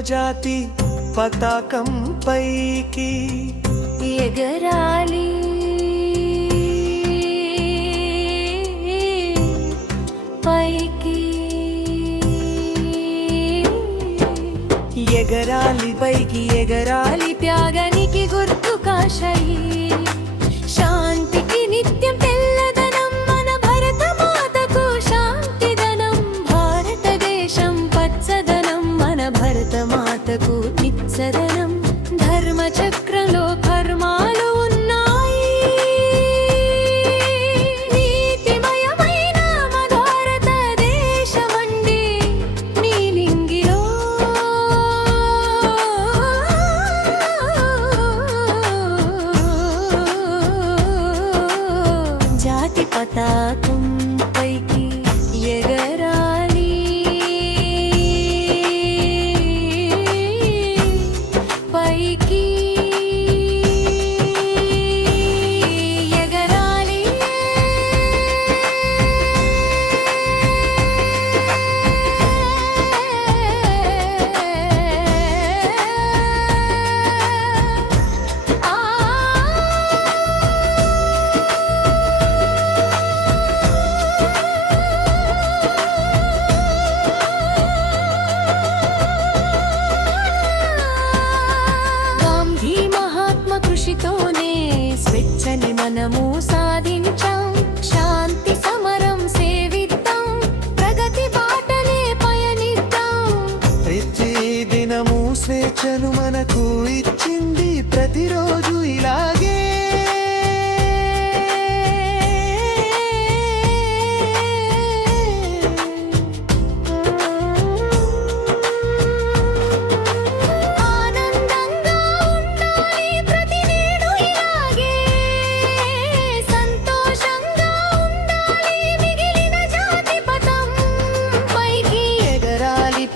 జాతి పతాకం పైకి ఎగరాలి. పైకి ఎగరాలి పైకి ఎగరాలి. త్యాగానికి గుర్తు కాశాయి భరత మాతకు నిచ్చదనం ధర్మ కర్మాలు ఉన్నాయి. నీతిమయమైన మన భారతదేశమండి నీలింగిలో. జాతి పతాకం స్వేచ్ఛను మనకు ఇచ్చింది ప్రతిరోజు ఇలాగే.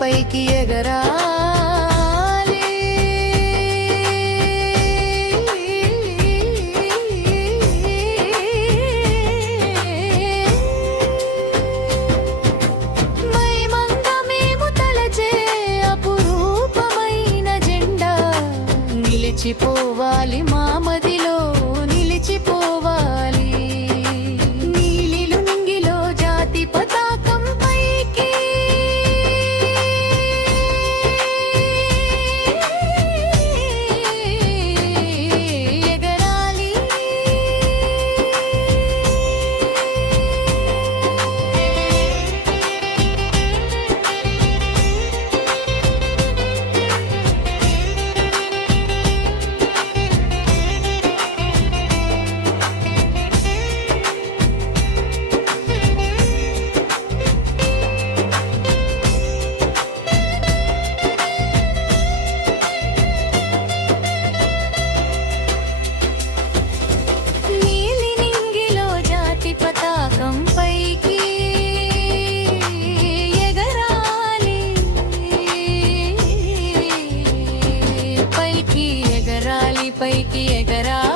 పైకి ఎగరా మర్చిపోవాలి మామది. పైకి ఎగరాలి పైకి ఎగరాలి